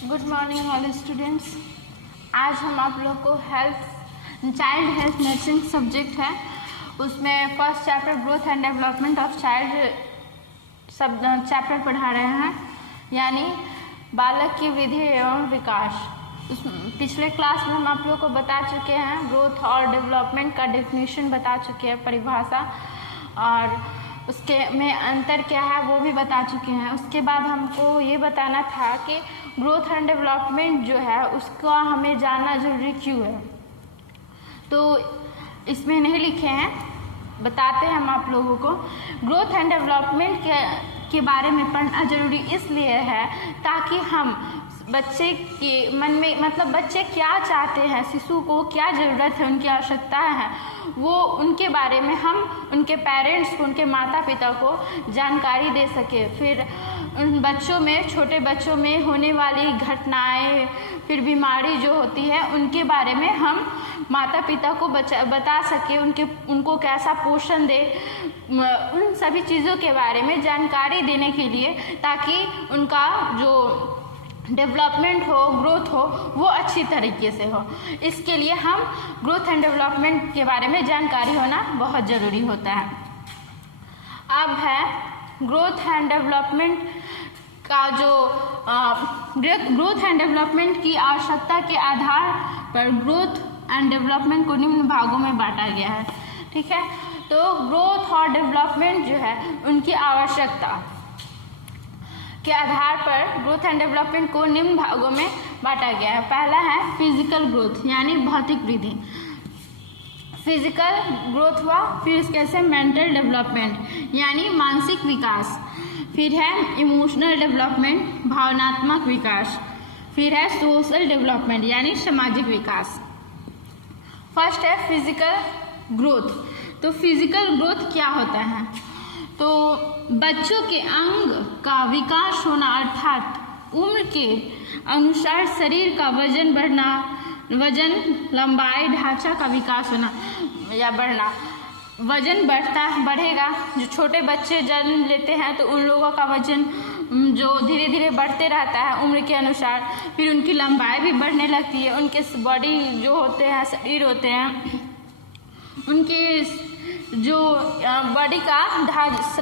Good morning all students. आज हम आप लोग को चाइल्ड हेल्थ नर्सिंग सब्जेक्ट है, उसमें first chapter growth and development of child सब चैप्टर पढ़ा रहे हैं, यानी बालक की वृद्धि एवं विकास। पिछले क्लास में हम आप लोग को बता चुके हैं, ग्रोथ और डेवलपमेंट का डेफिनेशन बता चुके हैं, परिभाषा, और उसके में अंतर क्या है वो भी बता चुके हैं। उसके बाद हमको ये बताना था कि ग्रोथ एंड डेवलपमेंट जो है उसका हमें जानना जरूरी क्यों है। तो इसमें नहीं लिखे हैं, बताते हैं हम आप लोगों को। ग्रोथ एंड डेवलपमेंट के बारे में पढ़ना जरूरी इसलिए है ताकि हम बच्चे के मन में, मतलब बच्चे क्या चाहते हैं, शिशु को क्या ज़रूरत है, उनकी आवश्यकताएं हैं, वो उनके बारे में हम उनके पेरेंट्स को, उनके माता पिता को जानकारी दे सके। फिर उन बच्चों में, छोटे बच्चों में होने वाली घटनाएं, फिर बीमारी जो होती है उनके बारे में हम माता पिता को बता सके, उनको कैसा पोषण दे, उन सभी चीज़ों के बारे में जानकारी देने के लिए, ताकि उनका जो डेवलपमेंट हो, ग्रोथ हो, वो अच्छी तरीके से हो। इसके लिए हम ग्रोथ एंड डेवलपमेंट के बारे में जानकारी होना बहुत ज़रूरी होता है। अब है ग्रोथ एंड डेवलपमेंट का जो ग्रोथ एंड डेवलपमेंट की आवश्यकता के आधार पर ग्रोथ एंड डेवलपमेंट को निम्न भागों में बांटा गया है। ठीक है, तो ग्रोथ और डेवलपमेंट जो है उनकी आवश्यकता के आधार पर ग्रोथ एंड डेवलपमेंट को निम्न भागों में बांटा गया है। पहला है फिजिकल ग्रोथ, यानी भौतिक वृद्धि, फिजिकल ग्रोथ हुआ। फिर इसके से मेंटल डेवलपमेंट, यानी मानसिक विकास। फिर है इमोशनल डेवलपमेंट, भावनात्मक विकास। फिर है सोशल डेवलपमेंट, यानी सामाजिक विकास। फर्स्ट है फिजिकल ग्रोथ। तो फिजिकल ग्रोथ क्या होता है? तो बच्चों के अंग का विकास होना, अर्थात उम्र के अनुसार शरीर का वजन बढ़ना, वजन, लंबाई, ढांचा का विकास होना या बढ़ना। वजन बढ़ेगा। जो छोटे बच्चे जन्म लेते हैं तो उन लोगों का वजन जो धीरे धीरे बढ़ते रहता है उम्र के अनुसार। फिर उनकी लंबाई भी बढ़ने लगती है। उनके बॉडी जो होते हैं, शरीर होते हैं, उनके जो बॉडी का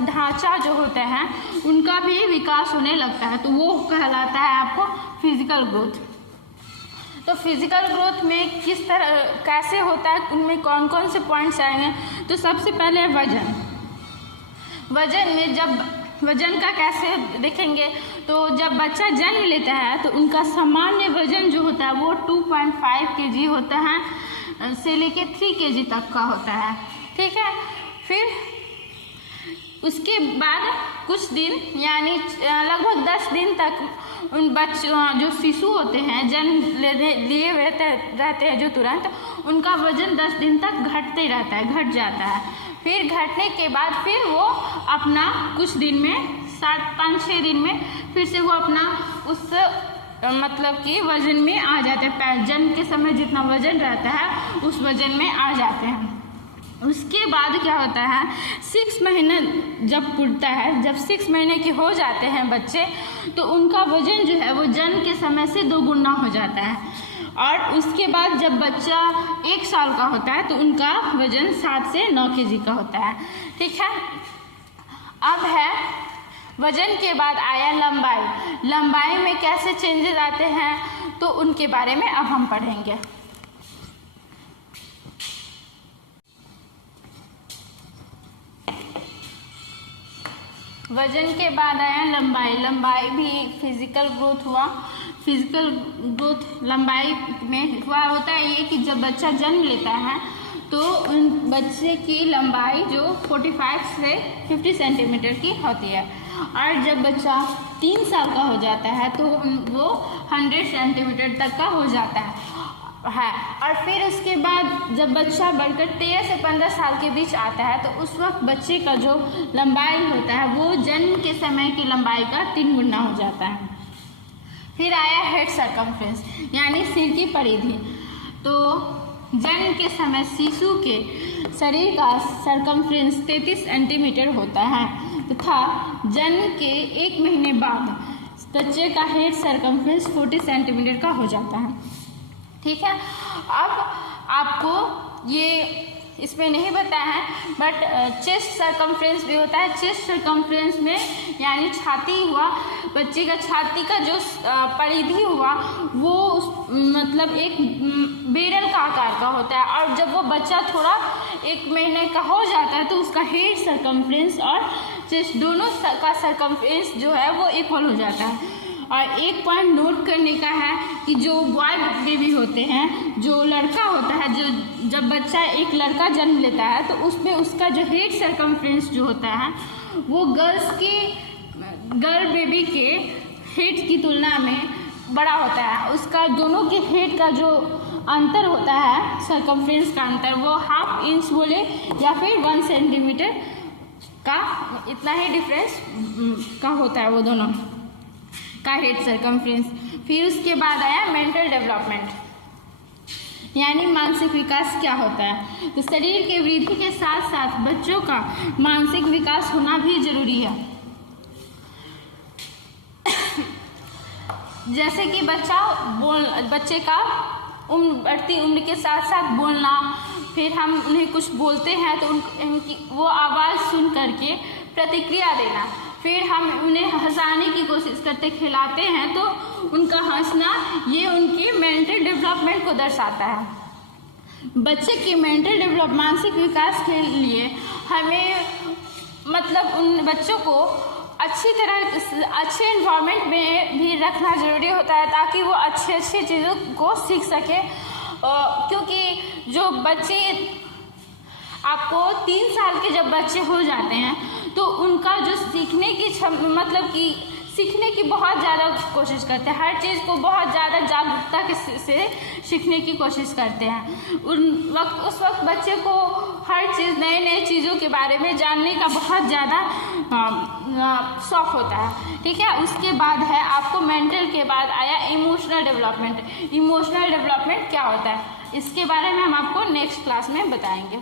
ढांचा जो होता है उनका भी विकास होने लगता है, तो वो कहलाता है आपको फिजिकल ग्रोथ। तो फिजिकल ग्रोथ में किस तरह, कैसे होता है, उनमें कौन कौन से पॉइंट्स आएंगे? तो सबसे पहले वजन। वजन में जब वजन का कैसे देखेंगे, तो जब बच्चा जन्म लेता है तो उनका सामान्य वजन जो होता है वो 2.5 kg होता है से लेके 3 kg तक का होता है। ठीक है, फिर उसके बाद कुछ दिन, यानी लगभग 10 दिन तक उन बच्चों जो शिशु होते हैं, जन्म लिए रहते हैं जो तुरंत, उनका वजन 10 दिन तक घटते रहता है, घट जाता है। फिर घटने के बाद फिर वो अपना कुछ दिन में, 5-6 दिन में फिर से वो अपना उस मतलब कि वजन में आ जाते हैं। जन्म के समय जितना वजन रहता है उस वजन में आ जाते हैं। उसके बाद क्या होता है, 6 महीने जब पूरता है, जब 6 महीने के हो जाते हैं बच्चे, तो उनका वजन जो है वो जन्म के समय से 2 गुना हो जाता है। और उसके बाद जब बच्चा 1 साल का होता है तो उनका वजन 7 से 9 kg का होता है। ठीक है, अब है वजन के बाद आया लंबाई। लंबाई में कैसे चेंजेस आते हैं तो उनके बारे में अब हम पढ़ेंगे। वजन के बाद आया लंबाई। लंबाई भी फिजिकल ग्रोथ हुआ। फिजिकल ग्रोथ लंबाई में होता है ये कि जब बच्चा जन्म लेता है तो उन बच्चे की लंबाई जो 45 से 50 सेंटीमीटर की होती है, और जब बच्चा 3 साल का हो जाता है तो वो 100 सेंटीमीटर तक का हो जाता है। और फिर उसके बाद जब बच्चा बढ़कर 13 से 15 साल के बीच आता है तो उस वक्त बच्चे का जो लंबाई होता है वो जन्म के समय की लंबाई का 3 गुना हो जाता है। फिर आया हेड सर्कमफ्रेंस, यानी सिर की परिधि। तो जन्म के समय शिशु के शरीर का सर्कमफ्रेंस 33 सेंटीमीटर होता है तथा जन्म के 1 महीने बाद बच्चे का हेड सरकमफ्रेंस 40 सेंटीमीटर का हो जाता है। ठीक है, अब आपको ये इसमें नहीं बताया है बट चेस्ट सरकमफ्रेंस भी होता है। चेस्ट सरकमफ्रेंस में यानी छाती हुआ, बच्चे का छाती का जो परिधि हुआ वो मतलब एक बेरल का आकार का होता है, और जब वो बच्चा थोड़ा 1 महीने का हो जाता है तो उसका हेड सरकमफ्रेंस और चेस्ट दोनों का सरकमफ्रेंस जो है वो इक्वल हो जाता है। और एक पॉइंट नोट करने का है कि जो बॉय बेबी होते हैं, जो लड़का होता है, जो जब बच्चा एक लड़का जन्म लेता है तो उसमें उसका जो हेड सरकमफ्रेंस जो होता है वो गर्ल बेबी के हेड की तुलना में बड़ा होता है। उसका दोनों के हेड का जो अंतर होता है, सरकमफ्रेंस का अंतर, वो 1/2 इंच बोले या फिर 1 सेंटीमीटर का, इतना ही डिफरेंस का होता है वो दोनों का हेड सरकमफ्रेंस। फिर उसके बाद आया मेंटल डेवलपमेंट, यानी मानसिक विकास क्या होता है। तो शरीर के वृद्धि के साथ साथ बच्चों का मानसिक विकास होना भी जरूरी है। जैसे कि बच्चे का बढ़ती उम्र के साथ साथ बोलना, फिर हम उन्हें कुछ बोलते हैं तो उनकी वो आवाज़ सुन करके प्रतिक्रिया देना, फिर हम उन्हें हंसाने की कोशिश करते, खिलाते हैं तो उनका हंसना, ये उनके मेंटल डेवलपमेंट को दर्शाता है। बच्चे के मेंटल मानसिक विकास के लिए हमें मतलब उन बच्चों को अच्छे इन्वायरमेंट में भी रखना ज़रूरी होता है ताकि वो अच्छी चीज़ों को सीख सके। क्योंकि जो बच्चे आपको 3 साल के जब बच्चे हो जाते हैं तो उनका जो सीखने की मतलब कि सीखने की बहुत ज़्यादा कोशिश करते हैं, हर चीज़ को बहुत ज़्यादा जागरूकता से सीखने की कोशिश करते हैं। उस वक्त बच्चे को हर चीज़, नए चीज़ों के बारे में जानने का बहुत ज़्यादा शौक होता है। ठीक है, उसके बाद है आपको मेंटल के बाद आया इमोशनल डेवलपमेंट। इमोशनल डेवलपमेंट क्या होता है इसके बारे में हम आपको नेक्स्ट क्लास में बताएंगे।